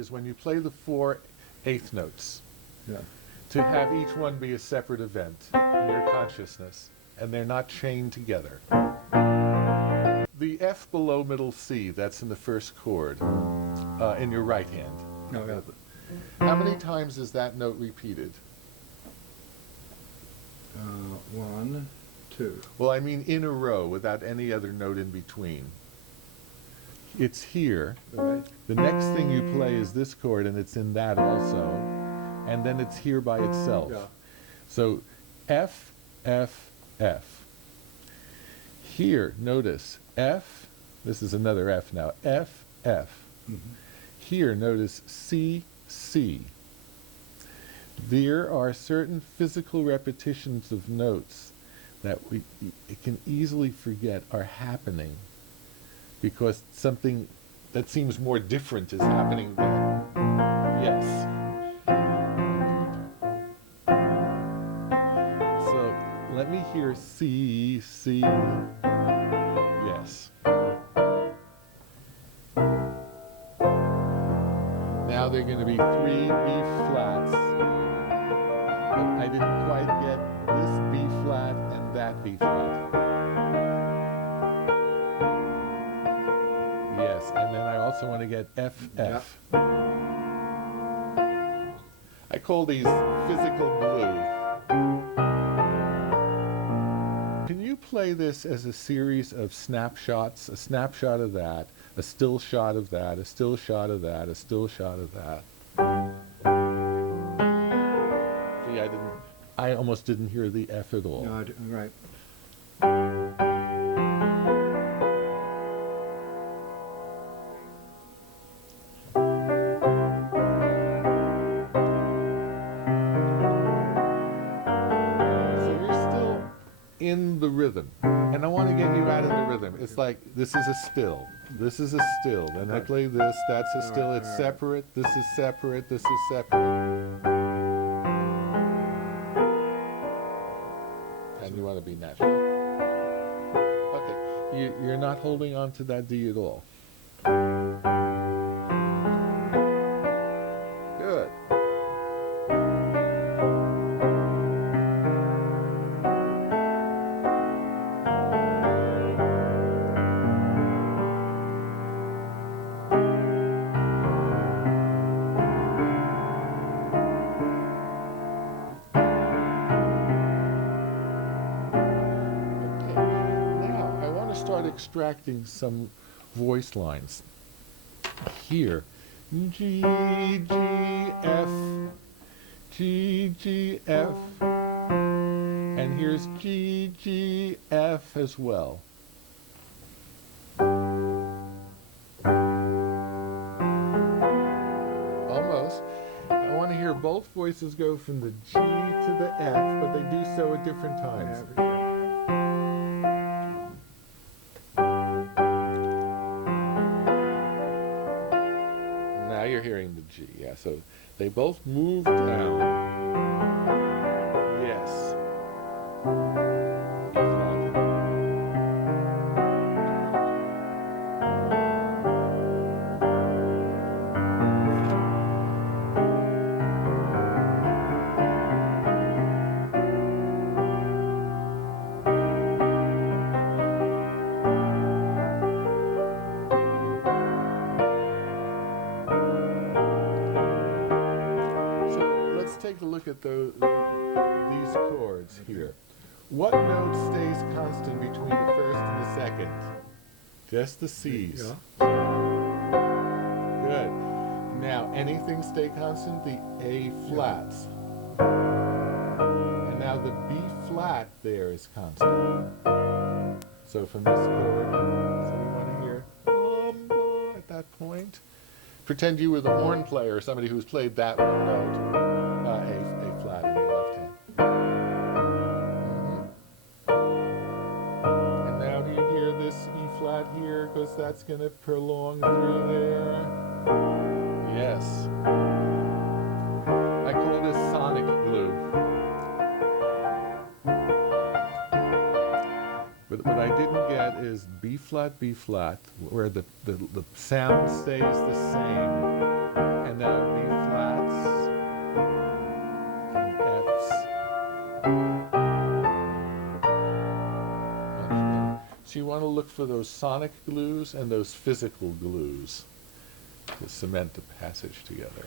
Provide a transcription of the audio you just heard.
is when you play the 4/8 notes, Yeah. to have each one be a separate event in your consciousness, and they're not chained together. The F below middle C, that's in the first chord, in your right hand. Oh, yeah. How many times is that note repeated? 1, 2. Well, I mean in a row, without any other note in between. It's here. Right. The next thing you play is this chord, and it's in that also. And then it's here by itself. Yeah. So F, F, F. Here, notice F, this is another F now, F, F. Mm-hmm. Here, notice C, C. There are certain physical repetitions of notes that we can easily forget are happening because something that seems more different is happening there. Yes. So let me hear C, C. Yes. Now they're going to be 3 B flats. But I didn't quite get this B flat and that B flat. Yes, and then I also want to get F, F. I call these physical glue. Can you play this as a series of snapshots? A snapshot of that, a still shot of that, a still shot of that, a still shot of that. See, I almost didn't hear the F at all. No, right. In the rhythm, and I want to get you out of the rhythm. It's like this is a still, this is a still, then I play this, that's a still, it's separate, this is separate, this is separate. And you want to be natural. Okay, you're not holding on to that D at all. Good. Extracting some voice lines. Here, G, G, F, G, G, F, and here's G, G, F as well. Almost. I want to hear both voices go from the G to the F, but they do so at different times. Now you're hearing the G, yeah, so they both move down. Yes. E flat. Take a look at these chords here. What note stays constant between the first and the second? Just the C's. Yeah. Good. Now, anything stay constant? The A flats. And now the B flat there is constant. So from this chord, so we want to hear at that point. Pretend you were the horn player, somebody who's played that one note. A flat in the left hand. And now do you hear this E flat here? Because that's going to prolong through there. Yes. I call this sonic glue. But what I didn't get is B flat, where the sound stays the same. And now B flats and Fs. Much better. So you want to look for those sonic glues and those physical glues to cement the passage together.